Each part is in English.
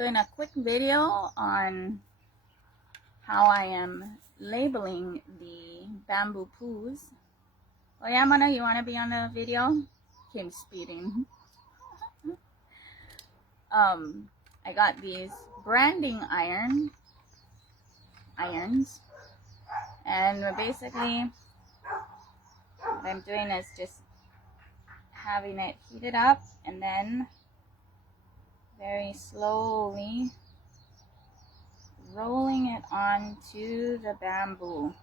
doing a quick video on how I am labeling the bamboo poos. Oh yeah, Mana, you want to be on the video? Came speeding. I got these branding irons, and basically what I'm doing is just having it heated up and then very slowly rolling it onto the bamboo.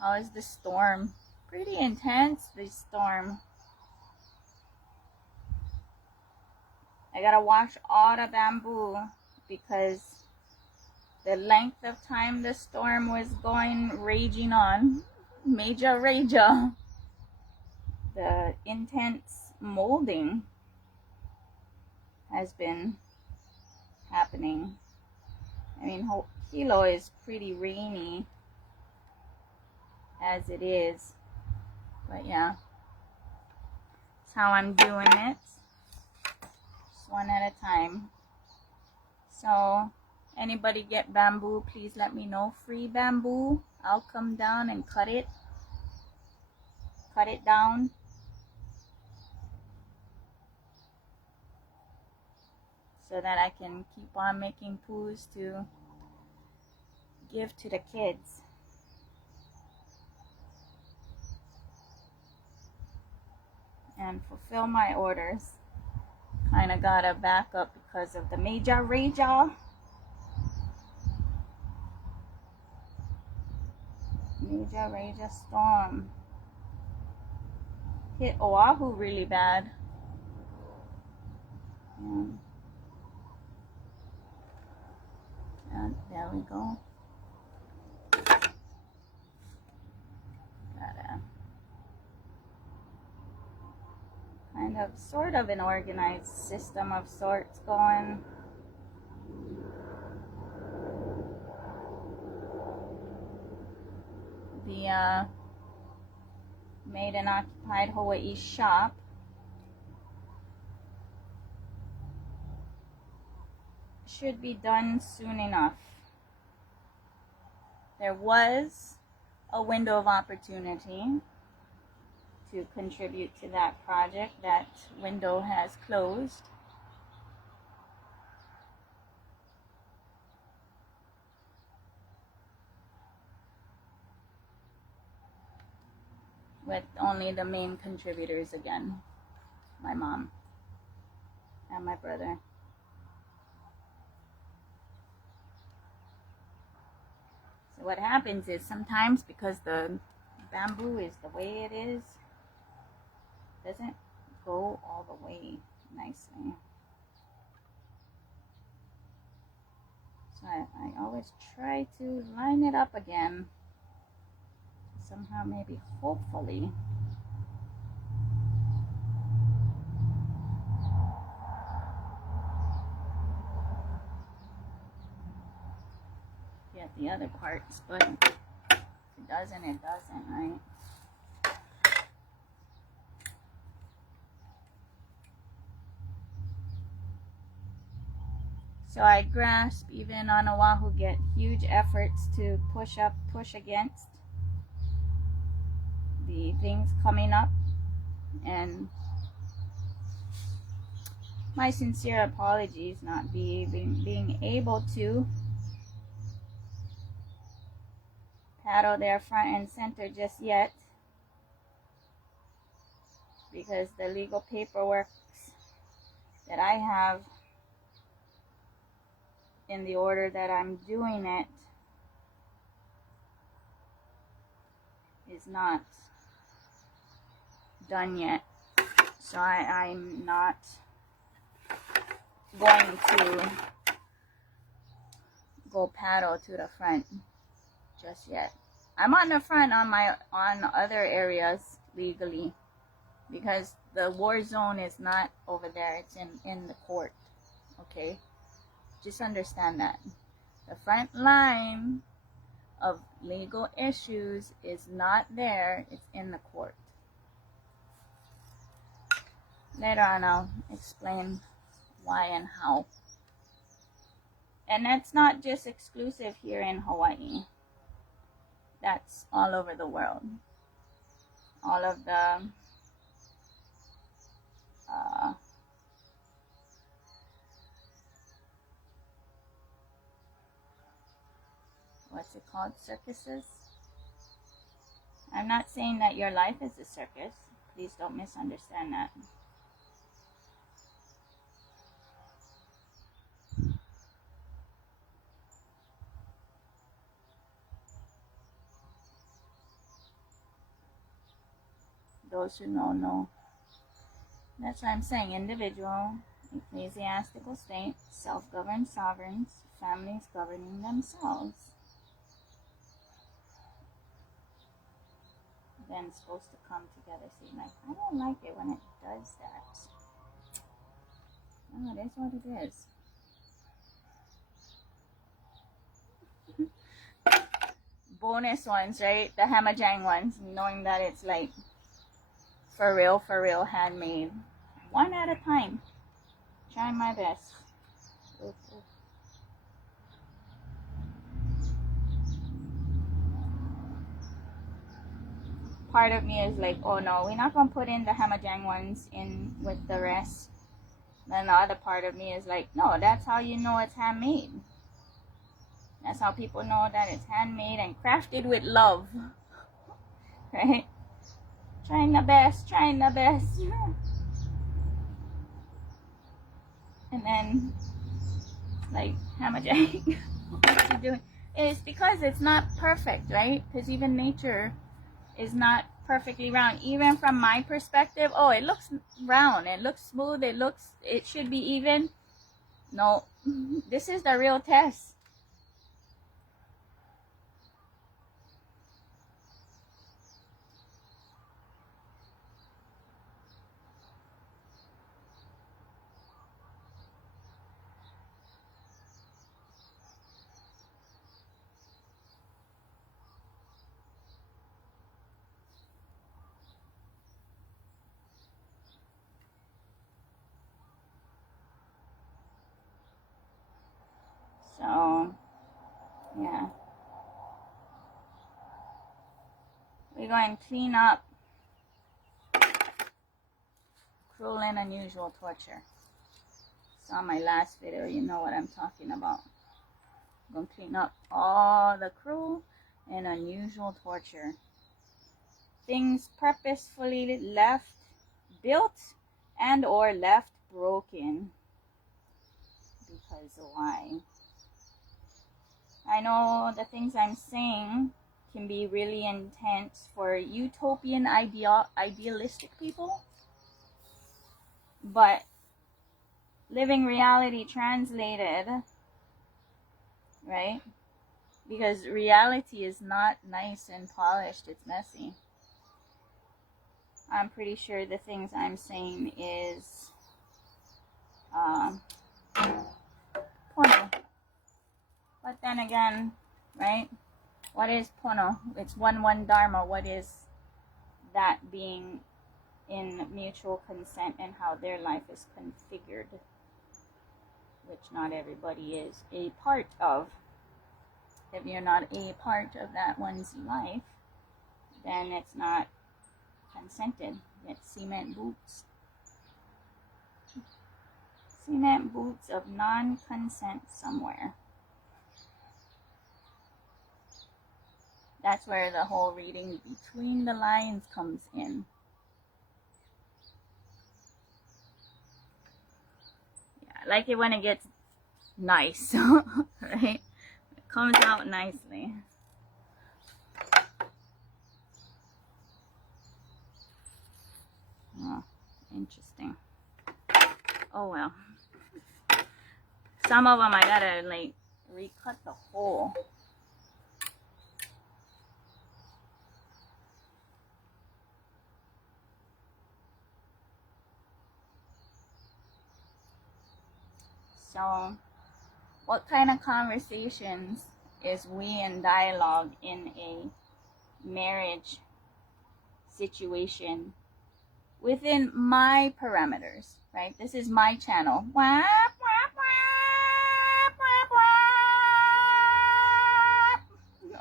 How is the storm? Pretty intense, this storm. I gotta wash all the bamboo because the length of time the storm was raging on, major rager, the intense molding has been happening. I mean, Hilo is pretty rainy as it is, but yeah, that's how I'm doing it, just one at a time. So anybody get bamboo, please let me know. Free bamboo, I'll come down and cut it down so that I can keep on making poos to give to the kids. And fulfill my orders. Kind of got a backup because of the major rager. Major rager storm hit Oahu really bad. And there we go. Kind of, sort of an organized system of sorts going. The Made in Occupied Hawaii shop should be done soon enough. There was a window of opportunity to contribute to that project. That window has closed. With only the main contributors again, my mom and my brother. So what happens is sometimes, because the bamboo is the way it is, doesn't go all the way nicely. So I always try to line it up again. Somehow, maybe, hopefully. Get the other parts, but if it doesn't, it doesn't, right? So I grasp, even on Oahu, get huge efforts to push against the things coming up, and my sincere apologies not being able to paddle their front and center just yet, because the legal paperwork that I have in the order that I'm doing it is not done yet. So I'm not going to go paddle to the front just yet. I'm on the front on other areas legally, because the war zone is not over there, it's in the court. Okay, just understand that the front line of legal issues is not there, it's in the court. Later on I'll explain why and how. And that's not just exclusive here in Hawaii. That's all over the world. All of the what's it called? Circuses? I'm not saying that your life is a circus. Please don't misunderstand that. Those who know, know. That's what I'm saying. Individual, ecclesiastical state, self-governed sovereigns, families governing themselves. Then it's supposed to come together. See, like, I don't like it when it does that. Oh, it is what it is. Bonus ones, right? The Hamajang ones, knowing that it's like for real, handmade. One at a time. Trying my best. Oof, oof. Part of me is like, oh no, we're not gonna put in the Hamajang ones in with the rest. Then the other part of me is like, no, that's how you know it's handmade. That's how people know that it's handmade and crafted with love. Right? Trying the best, trying the best. And then, like, Hamajang, what you doing? It's because it's not perfect, right? Because even nature is not perfectly round. Even from my perspective, oh, it looks round, it looks smooth, it should be even. No, this is the real test. So, yeah. We're going to clean up cruel and unusual torture. Saw my last video, you know what I'm talking about. I'm going to clean up all the cruel and unusual torture. Things purposefully left, built, and or left broken. Because why? I know the things I'm saying can be really intense for utopian idealistic people, but living reality translated, right? Because reality is not nice and polished, it's messy. I'm pretty sure the things I'm saying is pono. But then again, right? What is pono? It's one dharma. What is that being in mutual consent and how their life is configured, which not everybody is a part of. If you're not a part of that one's life, then it's not consented. It's cement boots. Cement boots of non-consent somewhere. That's where the whole reading between the lines comes in. Yeah, I like it when it gets nice, right? It comes out nicely. Oh, interesting. Oh well. Some of them I gotta like recut the hole. So, what kind of conversations is we in dialogue in a marriage situation within my parameters, right? This is my channel.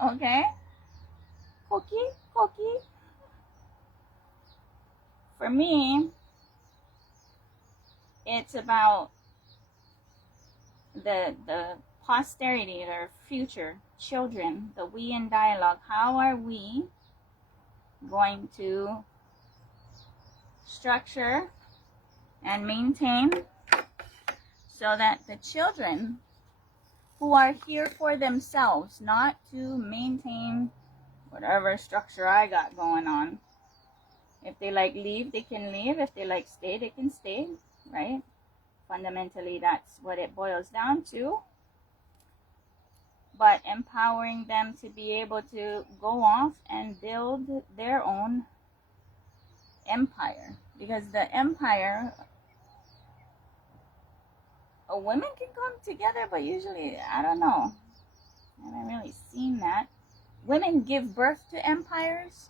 Okay? Cookie. For me, it's about the posterity, or future children, the we in dialogue. How are we going to structure and maintain so that the children who are here for themselves, not to maintain whatever structure I got going on. If they like leave, they can leave. If they like stay, they can stay, right? Fundamentally, that's what it boils down to. But empowering them to be able to go off and build their own empire. Because the empire, women can come together, but usually, I don't know. I haven't really seen that. Women give birth to empires.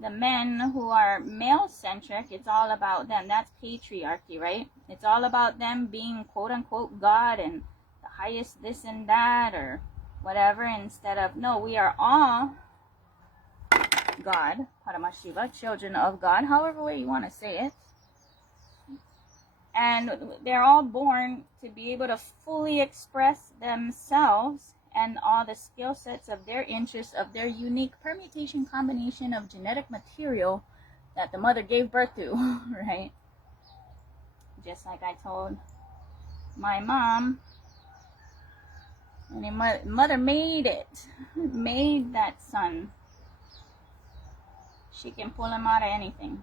The men who are male-centric, it's all about them. That's patriarchy, right? It's all about them being quote-unquote God and the highest this and that or whatever, instead of, no, we are all God, Paramashiva, children of God, however way you want to say it. And they're all born to be able to fully express themselves and all the skill sets of their interests, of their unique permutation combination of genetic material that the mother gave birth to, right? Just like I told my mom, and mother made it, made that son. She can pull him out of anything.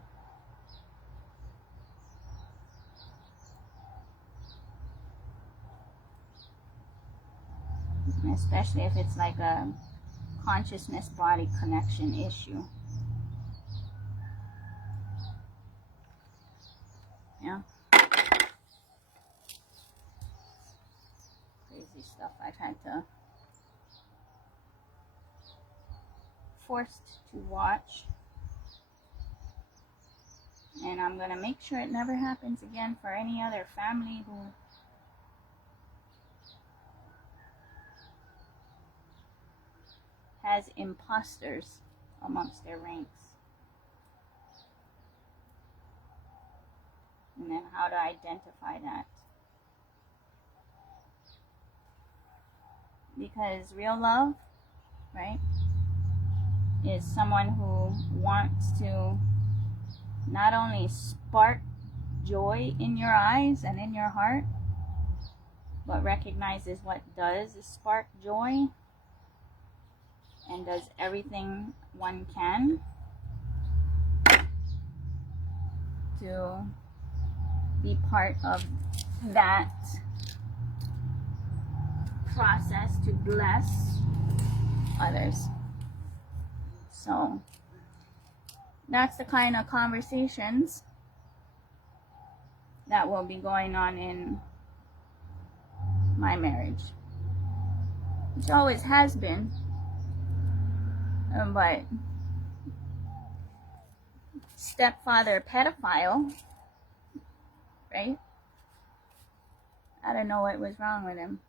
Especially if it's like a consciousness body connection issue. Yeah. Crazy stuff I've had to forced to watch. And I'm gonna make sure it never happens again for any other family who has imposters amongst their ranks. And then how to identify that. Because real love, right, is someone who wants to not only spark joy in your eyes and in your heart, but recognizes what does spark joy and does everything one can to be part of that process to bless others. So that's the kind of conversations that will be going on in my marriage, which always has been, but stepfather pedophile, right? I don't know what was wrong with him.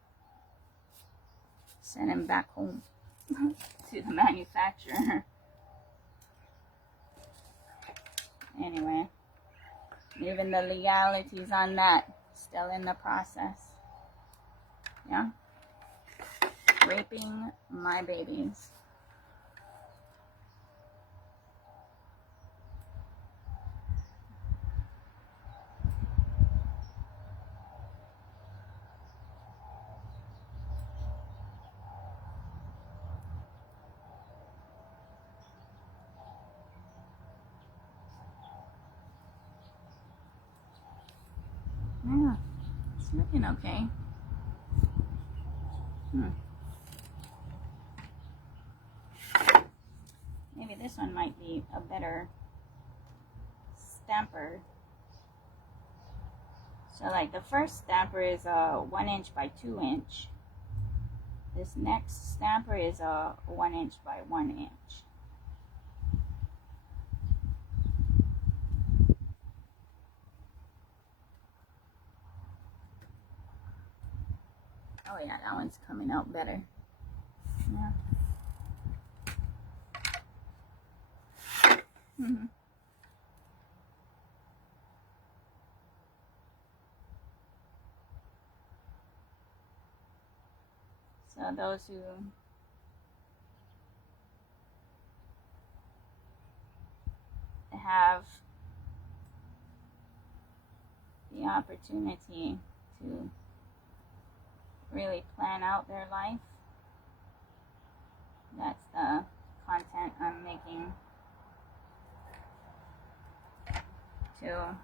Send him back home to the manufacturer. Anyway, even the legalities on that, still in the process. Yeah? Raping my babies. Yeah, it's looking okay. Maybe this one might be a better stamper. So like the first stamper is a 1 inch by 2 inch. This next stamper is a 1 inch by 1 inch. Oh yeah, that one's coming out better. Yeah. Mm-hmm. So those who have the opportunity to really plan out their life, that's the content I'm making to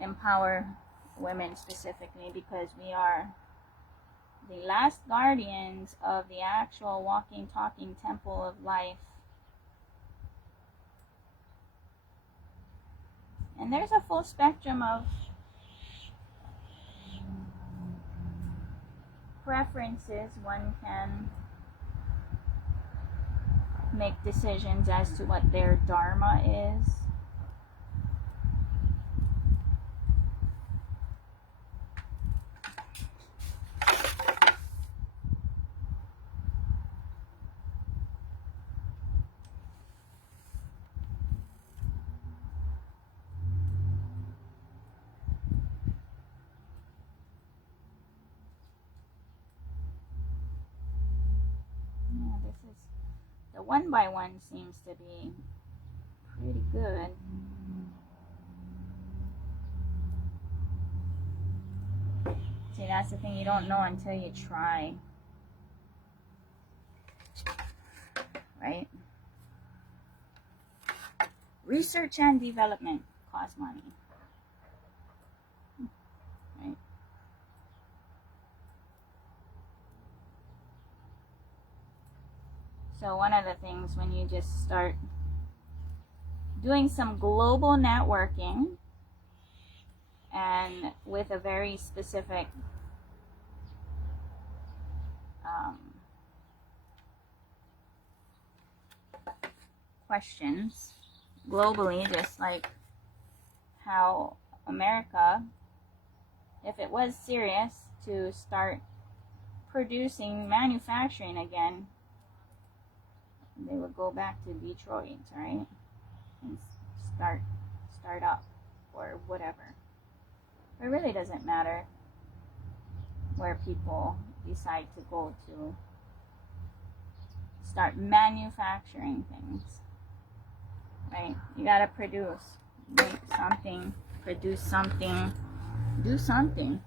empower women specifically, because we are the last guardians of the actual walking, talking temple of life. And there's a full spectrum of preferences. One can make decisions as to what their dharma is. Yeah, this is the 1 by 1 seems to be pretty good. See, that's the thing, you don't know until you try. Right? Research and development costs money. Right? So one of the things, when you just start doing some global networking and with a very specific questions globally, just like how America, if it was serious to start producing, manufacturing again, they would go back to Detroit, right? And start up or whatever. It really doesn't matter where people decide to go to start manufacturing things, right? You gotta produce, make something, produce something, do something,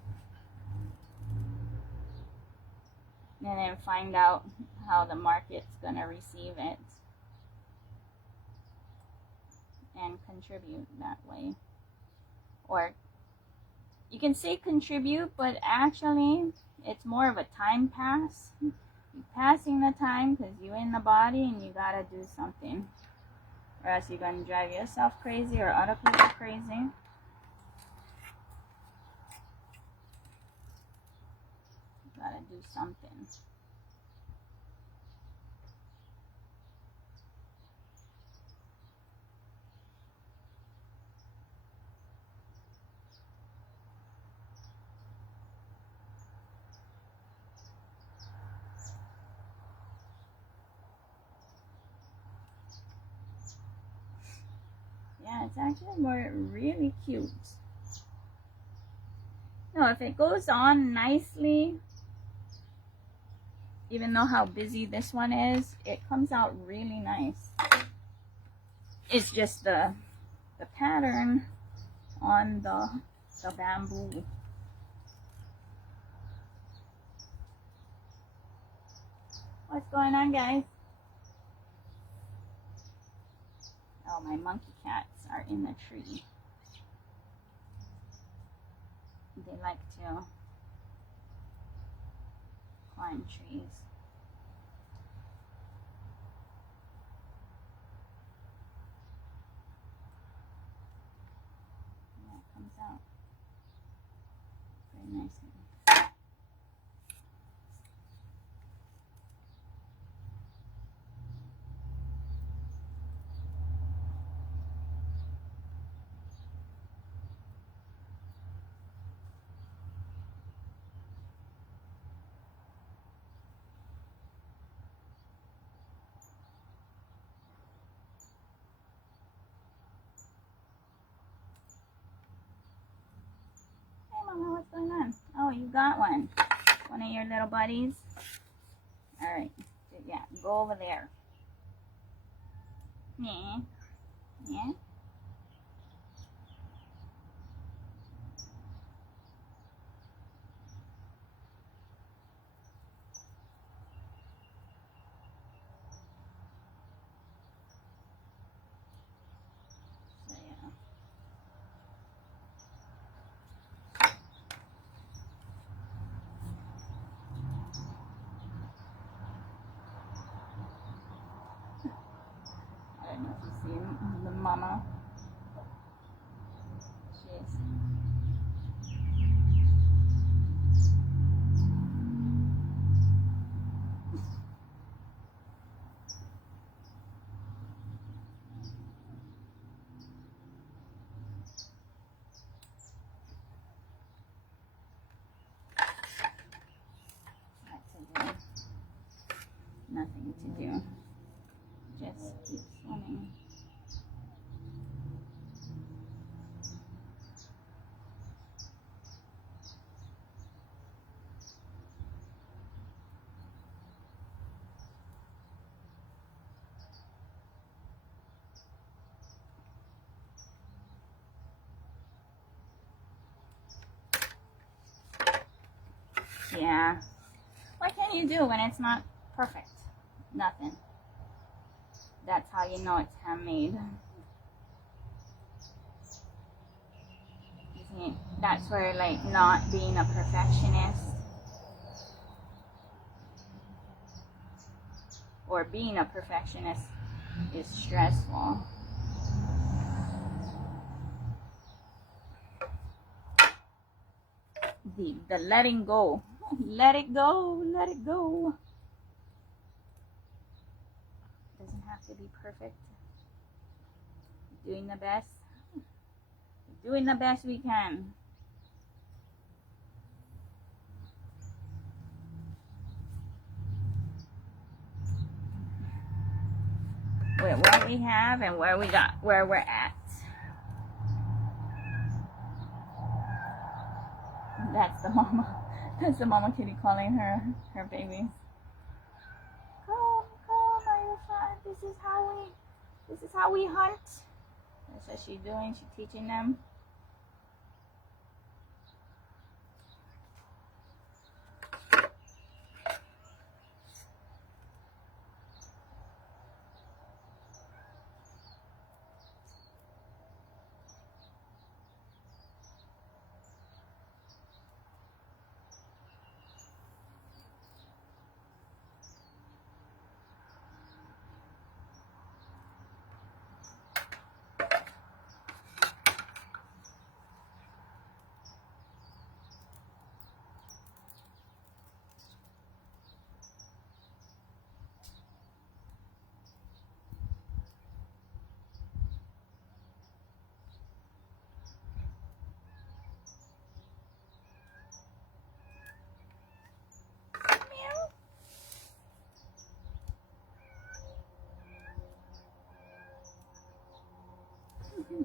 and then find out how the market's gonna receive it and contribute that way. Or you can say contribute, but actually it's more of a time pass. You're passing the time because you're in the body and you gotta do something, or else you're gonna drive yourself crazy or other people crazy. You gotta do something. Yeah, it's actually more really cute. No, if it goes on nicely, even though how busy this one is, it comes out really nice. It's just the pattern on the bamboo. What's going on, guys? Oh, my monkey cats are in the tree. They like to climb trees. Yeah, it comes out very nicely. got one. One of your little buddies. All right. Yeah, go over there. Yeah. Yeah. So, yeah. I don't know if you see the mama. She's nothing to do. Just keep swimming. Yeah. What can you do when it's not perfect? Nothing. That's how you know it's handmade. That's where, like, not being a perfectionist or being a perfectionist is stressful. The letting go. Let it go. Let it go. Doesn't have to be perfect. Doing the best. Doing the best we can. With what we have and where we're at. That's the mama. That's the mama kitty calling her babies. Come, Ayesha. This is how we hunt. That's what she's doing. She's teaching them.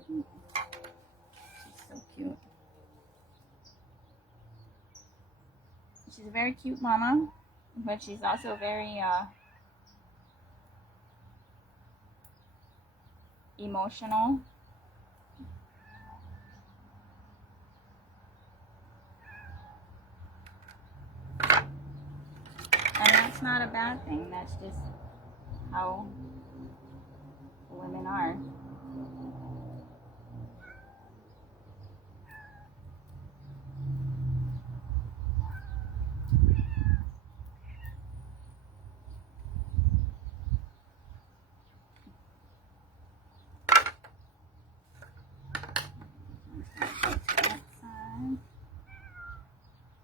She's so cute. She's a very cute mama, but she's also very emotional. And that's not a bad thing. That's just how women are.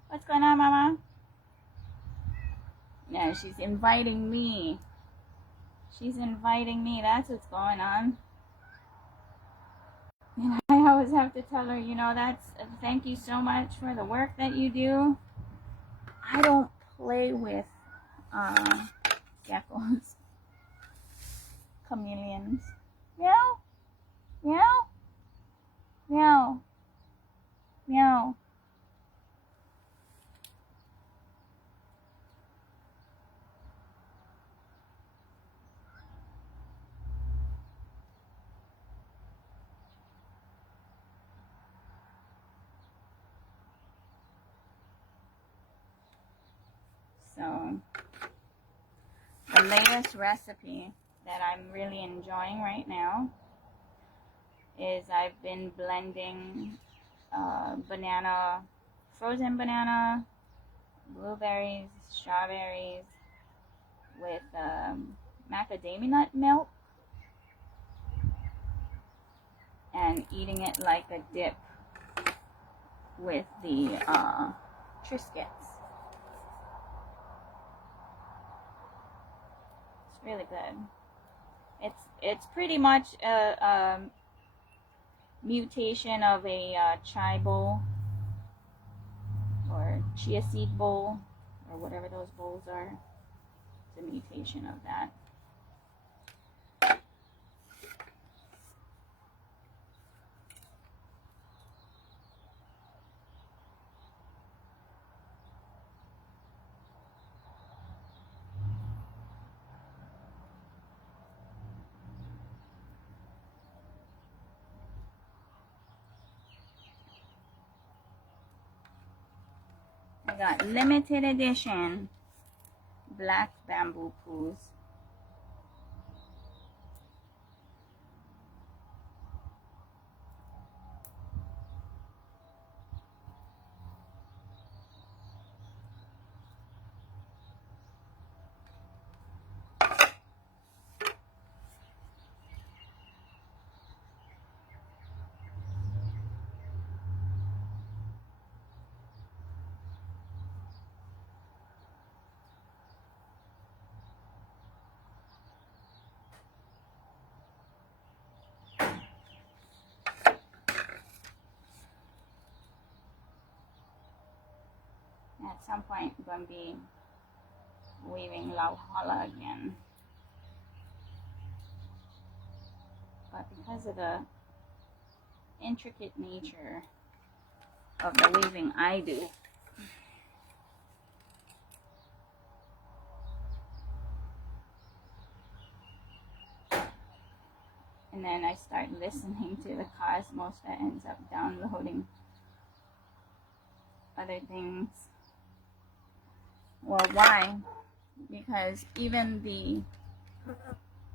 What's going on, Mama? Yeah, she's inviting me. She's inviting me. That's what's going on. And I always have to tell her, you know, thank you so much for the work that you do. I don't play with geckos. Chameleons. Meow. Meow. Meow. Meow. So the latest recipe that I'm really enjoying right now is I've been blending banana, frozen banana, blueberries, strawberries with macadamia nut milk and eating it like a dip with the Triscuits. It's really good. It's pretty much a mutation of a chai bowl or chia seed bowl or whatever those bowls are. It's a mutation of that. I got limited edition black bamboo pools. At some point, I'm going to be weaving Lauhala again. But because of the intricate nature of the weaving I do, and then I start listening to the cosmos that ends up downloading other things. Well, why? Because even the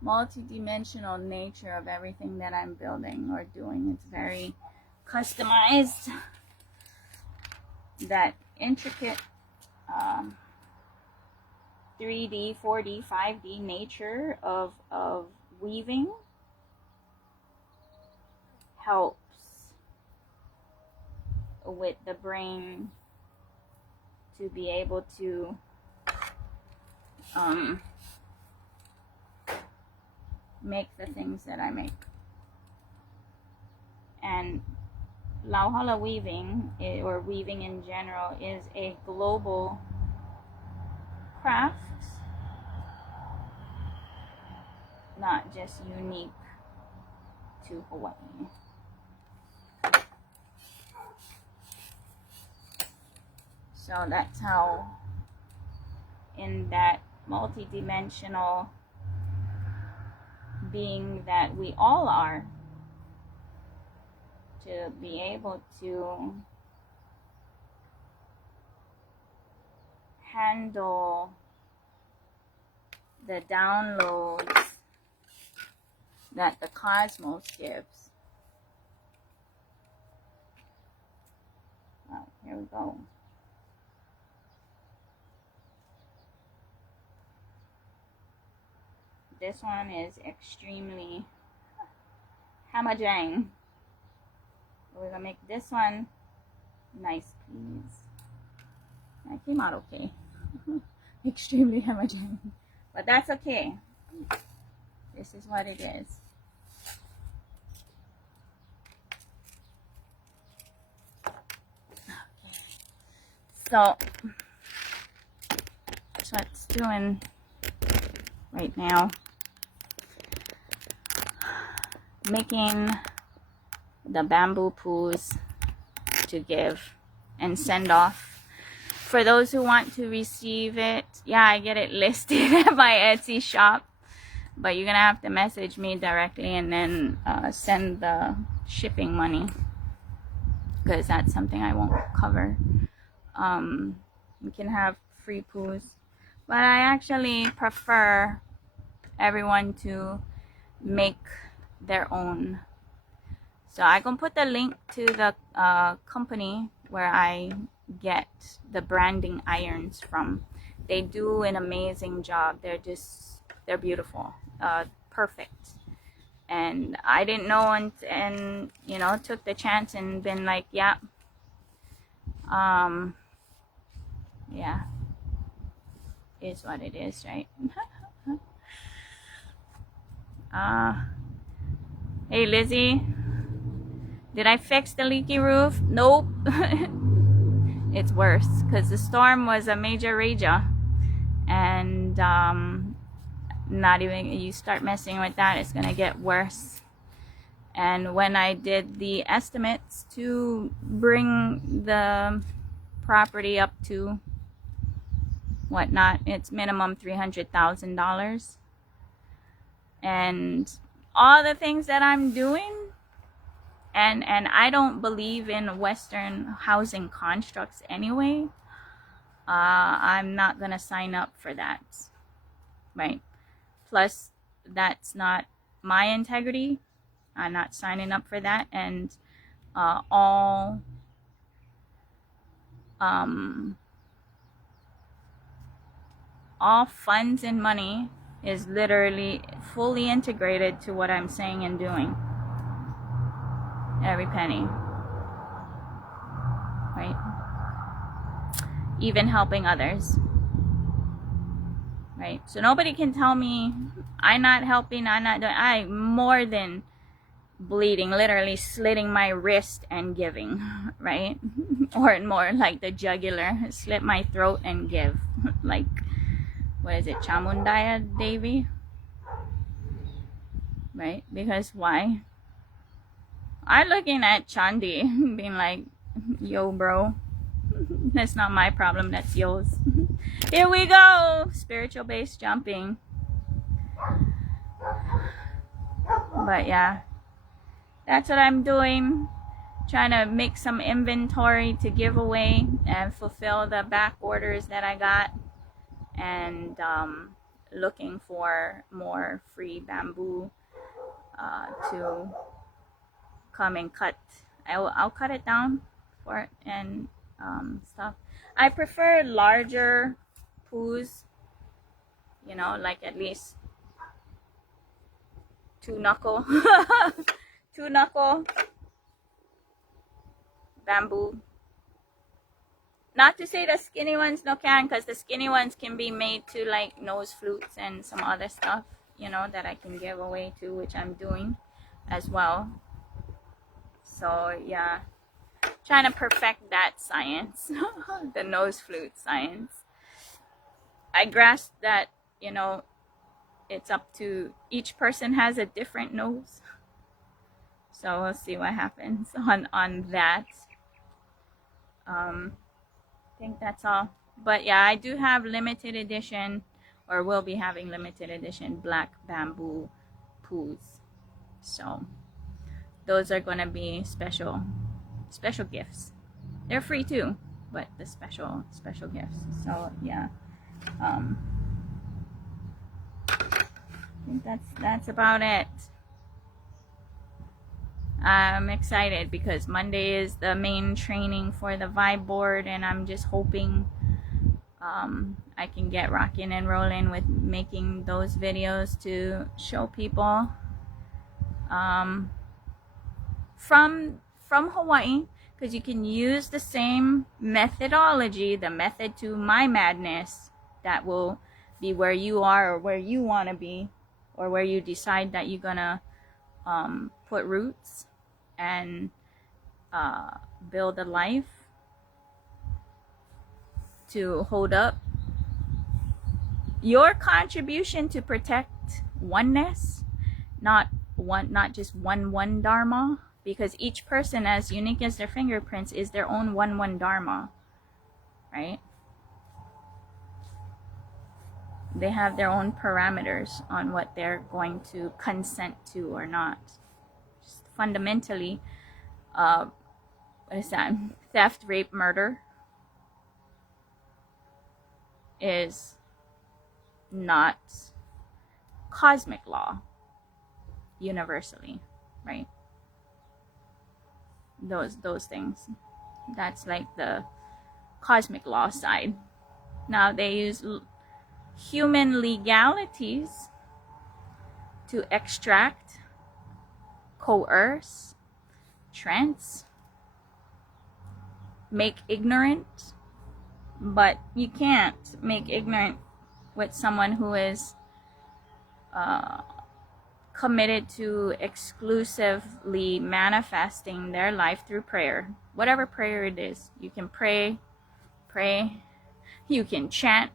multi-dimensional nature of everything that I'm building or doing, it's very customized. That intricate 3D, 4D, 5D nature of weaving helps with the brain to be able to make the things that I make. And Lauhala weaving, or weaving in general, is a global craft, not just unique to Hawaii. So that's how, in that multi-dimensional being that we all are, to be able to handle the downloads that the cosmos gives. Well, here we go. This one is extremely hamajang. We're gonna make this one nice, please. That came out okay. Extremely hamajang, but that's okay. This is what it is. Okay. So that's what it's doing right now. Making the bamboo poos to give and send off for those who want to receive it. Yeah, I get it listed at my Etsy shop, but you're gonna have to message me directly and then send the shipping money, because that's something I won't cover. You can have free poos. But I actually prefer everyone to make their own. So I can put the link to the company where I get the branding irons from. They do an amazing job. They're beautiful, perfect. And I didn't know, and you know, took the chance and been like, yeah, yeah, is what it is, right? Hey Lizzie, did I fix the leaky roof? Nope. It's worse because the storm was a major rager, and not even, you start messing with that, it's gonna get worse. And when I did the estimates to bring the property up to whatnot, it's minimum $300,000, and all the things that I'm doing, and I don't believe in Western housing constructs anyway. I'm not gonna sign up for that, right? Plus, that's not my integrity. I'm not signing up for that. And all funds and money is literally fully integrated to what I'm saying and doing. Every penny, right? Even helping others, right? So nobody can tell me I'm not helping, I'm not doing. I'm more than bleeding, literally slitting my wrist and giving, right? Or more like the jugular, slit my throat and give. Like, what is it, Chamundaya Devi? Right? Because why? I'm looking at Chandi being like, yo bro, that's not my problem, that's yours. Here we go, spiritual base jumping. But yeah, that's what I'm doing, trying to make some inventory to give away and fulfill the back orders that I got, and looking for more free bamboo to come and cut. I'll cut it down for it and stuff. I prefer larger poos, you know, like at least 2 knuckle 2 knuckle bamboo. Not to say the skinny ones no can, because the skinny ones can be made to like nose flutes and some other stuff, you know, that I can give away too, which I'm doing as well. So yeah, trying to perfect that science. The nose flute science. I grasped that, you know, it's up to each person has a different nose. So we'll see what happens on that. I think that's all. But yeah, I do have limited edition, or will be having limited edition black bamboo poos. So those are gonna be special gifts. They're free too, but the special gifts. So yeah, I think that's about it. I'm excited because Monday is the main training for the vibe board, and I'm just hoping I can get rocking and rolling with making those videos to show people from Hawaii, because you can use the same methodology, the method to my madness, that will be where you are or where you want to be, or where you decide that you're gonna put roots and build a life to hold up your contribution to protect oneness, not just one dharma, because each person, as unique as their fingerprints, is their own one dharma, right? They have their own parameters on what they're going to consent to or not. Just fundamentally, what is that? Theft, rape, murder is not cosmic law universally, right? Those things. That's like the cosmic law side. Now they use human legalities to extract, coerce, trance, make ignorant, but you can't make ignorant with someone who is committed to exclusively manifesting their life through prayer. Whatever prayer it is, you can pray, you can chant,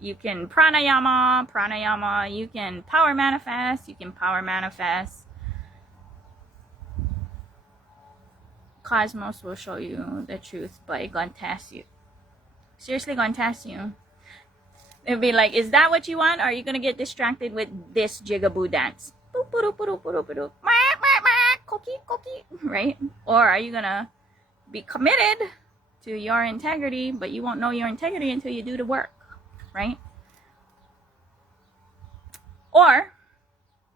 you can pranayama, you can power manifest, Cosmos will show you the truth, but it's gonna test you. Seriously gonna test you. It'll be like, is that what you want? Or are you gonna get distracted with this jigaboo dance? Right? Or are you gonna be committed to your integrity, but you won't know your integrity until you do the work, right? Or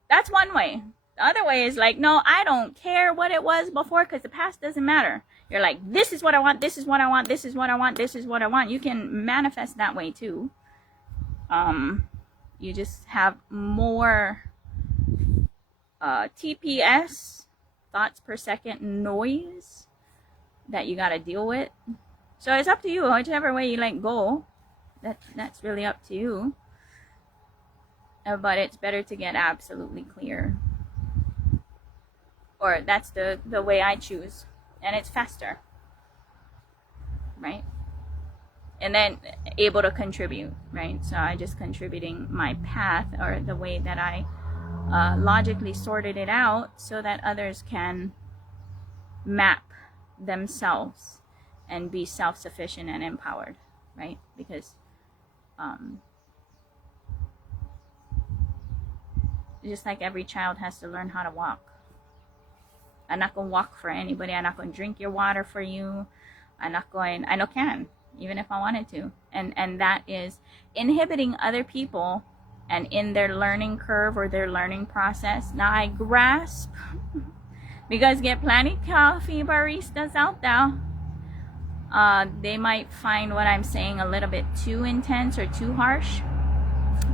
that's one way. The other way is like, no, I don't care what it was before because the past doesn't matter. You're like, this is what I want, this is what I want, this is what I want, this is what I want. You can manifest that way too. You just have more TPS, thoughts per second noise that you got to deal with. So it's up to you, whichever way you like go. That's really up to you. But it's better to get absolutely clear. Or that's the way I choose. And it's faster. Right? And then able to contribute, right? So I just contributing my path or the way that I logically sorted it out so that others can map themselves and be self-sufficient and empowered, right? Because just like every child has to learn how to walk. I'm not going to walk for anybody. I'm not going to drink your water for you. I know can, even if I wanted to. And that is inhibiting other people and in their learning curve or their learning process. Now I grasp, because get plenty coffee baristas out there. They might find what I'm saying a little bit too intense or too harsh.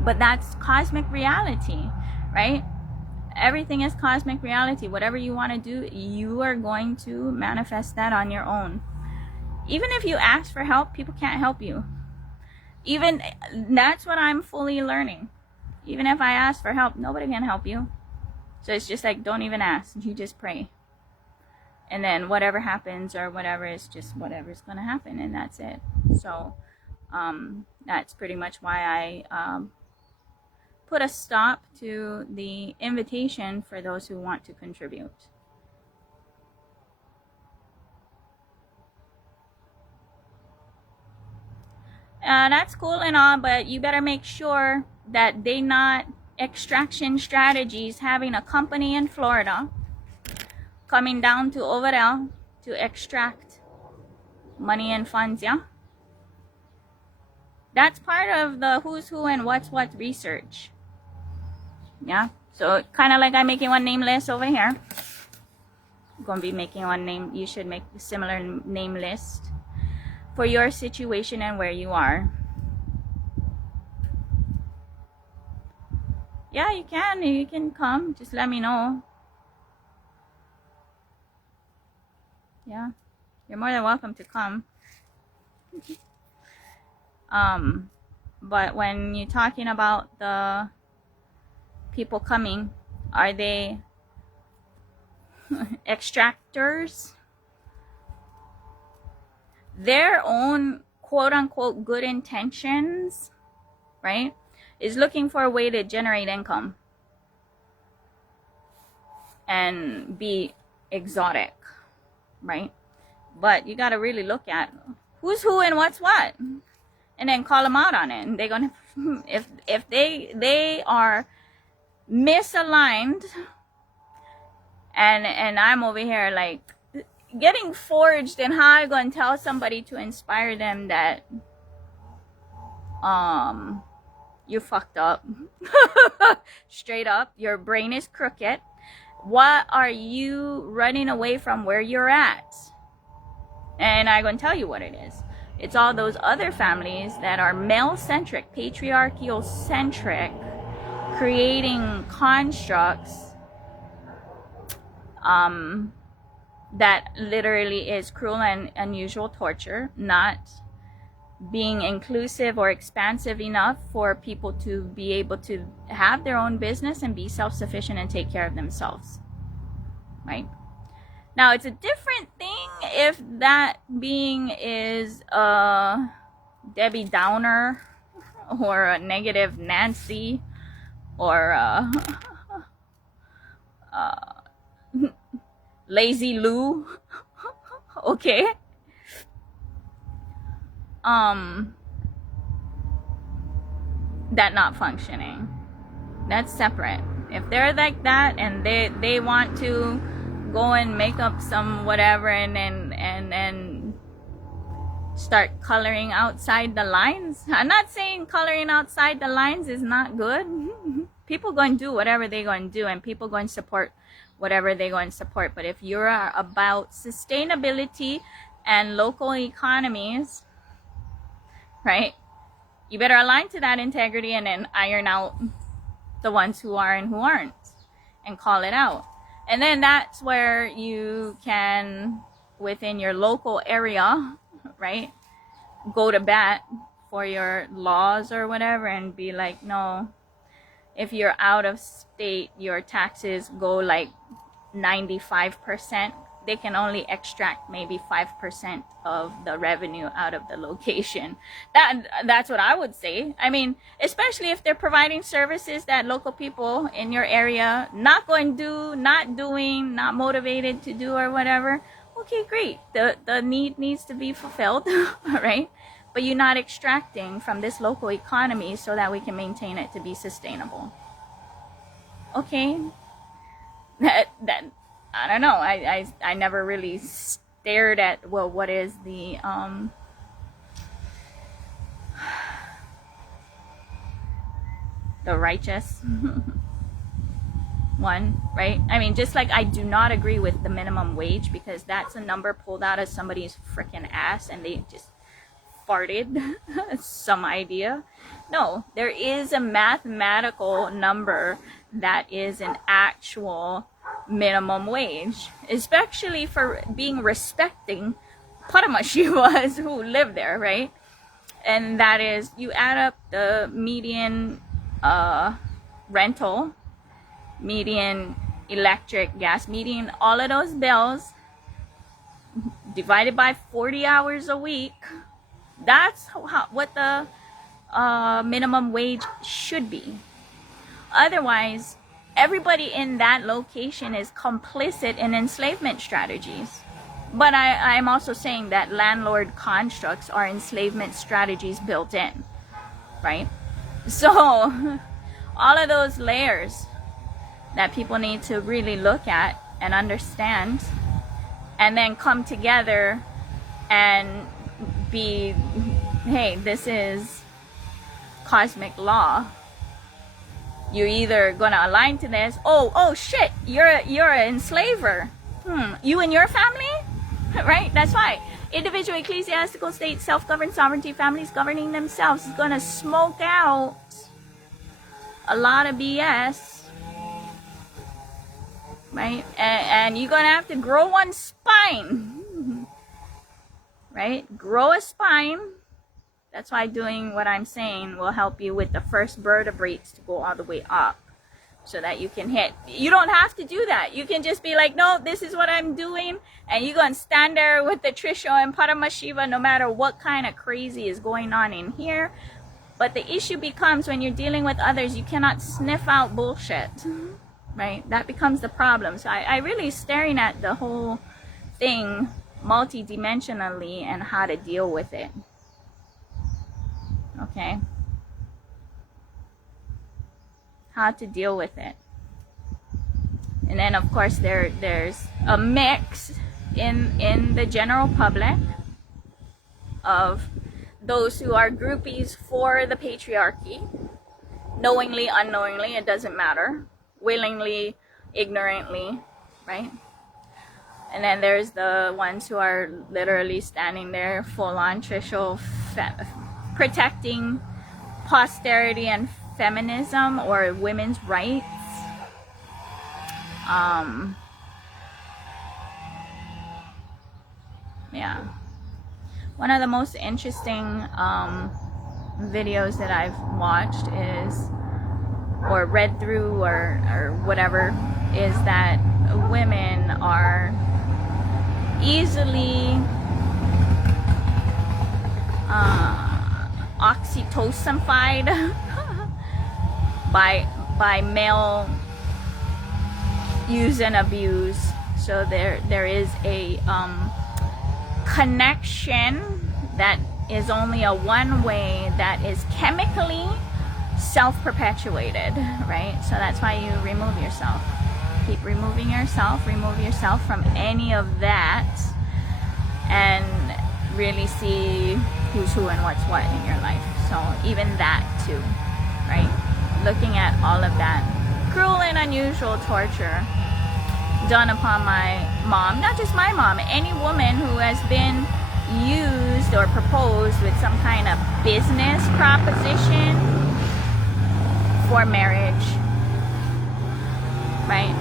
But that's cosmic reality, right? Everything is cosmic reality. Whatever you want to do, you are going to manifest that on your own. Even if you ask for help, people can't help you. Even that's what I'm fully learning. Even if I ask for help, nobody can help you. So it's just like, don't even ask. You just pray. And then whatever happens or whatever is just whatever's going to happen. And that's it. So that's pretty much why I put a stop to the invitation for those who want to contribute. That's cool and all, but you better make sure that they not extraction strategies having a company in Florida coming down to over there to extract money and funds, yeah? That's part of the who's who and what's what research. Yeah, so kind of like I'm making one name list over here. I'm going to be making one name. You should make a similar name list for your situation and where you are. Yeah, you can come. Just let me know. Yeah, you're more than welcome to come. But when you're talking about the people coming, are they extractors? Their own quote-unquote good intentions, right, is looking for a way to generate income and be exotic, right? But you got to really look at who's who and what's what, and then call them out on it. And they're gonna, if they are misaligned, and I'm over here like getting forged, and how I'm going to tell somebody to inspire them that you fucked up. Straight up, your brain is crooked. What are you running away from where you're at? And I'm going to tell you what it is. It's all those other families that are male-centric, patriarchal-centric, creating constructs that literally is cruel and unusual torture, not being inclusive or expansive enough for people to be able to have their own business and be self-sufficient and take care of themselves, right? Now, it's a different thing if that being is a Debbie Downer or a negative Nancy or a Lazy Lou. Okay? That not functioning. That's separate. If they're like that and they want to go and make up some whatever and start coloring outside the lines. I'm not saying coloring outside the lines is not good. People going to do whatever they're going to do, and people going to support whatever they're going to support. But if you're about sustainability and local economies, right, you better align to that integrity and then iron out the ones who are and who aren't and call it out. And then that's where you can, within your local area, right, go to bat for your laws or whatever and be like, no, if you're out of state, your taxes go like 95%. They can only extract maybe 5% of the revenue out of the location. That's what I would say. I mean, especially if they're providing services that local people in your area not going to do, not doing, not motivated to do or whatever. Okay, great. The need needs to be fulfilled, right? But you're not extracting from this local economy so that we can maintain it to be sustainable. Okay? That I don't know. I never really stared at, well, what is the righteous one, right? I mean, just like I do not agree with the minimum wage because that's a number pulled out of somebody's freaking ass and they just farted some idea. No, there is a mathematical number that is an actual minimum wage, especially for being respecting Paramashivas who live there, right? And that is, you add up the median rental, median electric, gas, median, all of those bills, divided by 40 hours a week. That's what the minimum wage should be. Otherwise, everybody in that location is complicit in enslavement strategies. But I'm also saying that landlord constructs are enslavement strategies built in, right? So, all of those layers that people need to really look at and understand, and then come together and be, hey, this is cosmic law. You're either gonna align to this. Oh shit, you're an enslaver. You and your family, right? That's why individual, ecclesiastical, state, self-governed sovereignty, families governing themselves is gonna smoke out a lot of BS, right? And you're gonna have to grow one spine, right? Grow a spine. That's why doing what I'm saying will help you with the first vertebrates to go all the way up so that you can hit. You don't have to do that. You can just be like, no, this is what I'm doing. And you're going to stand there with the Trisha and Paramashiva no matter what kind of crazy is going on in here. But the issue becomes when you're dealing with others, you cannot sniff out bullshit, right? That becomes the problem. So I really staring at the whole thing multidimensionally and how to deal with it. Okay, how to deal with it. And then of course there's a mix in the general public of those who are groupies for the patriarchy, knowingly, unknowingly, it doesn't matter, willingly, ignorantly, right? And then there's the ones who are literally standing there full on Trishul, protecting posterity and feminism or women's rights. Yeah. One of the most interesting videos that I've watched is, or read through, or whatever, is that women are easily oxytocinified by male use and abuse. So there is a connection that is only a one way, that is chemically self-perpetuated, right? So that's why you remove yourself. Keep removing yourself, remove yourself from any of that, and really see who's who and what's what in your life. So even that too, right? Looking at all of that cruel and unusual torture done upon my mom, not just my mom, any woman who has been used or proposed with some kind of business proposition for marriage, right?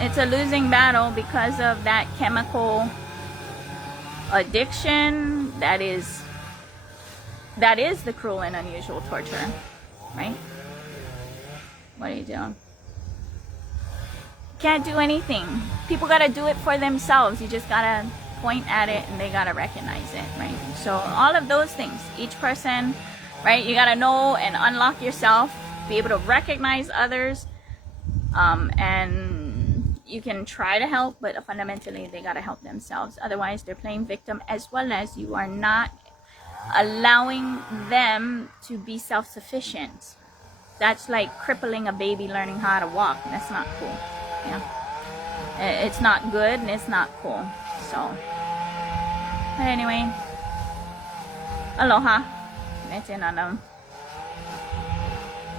It's a losing battle because of that chemical addiction that is the cruel and unusual torture, right? What are you doing? Can't do anything. People gotta do it for themselves. You just gotta point at it and they gotta recognize it, right? So all of those things, each person, right? You gotta know and unlock yourself, be able to recognize others, and you can try to help, but fundamentally they gotta help themselves. Otherwise they're playing victim, as well as you are not allowing them to be self-sufficient. That's like crippling a baby learning how to walk. That's not cool. Yeah, it's not good and it's not cool. So, but anyway, aloha. That's it on them.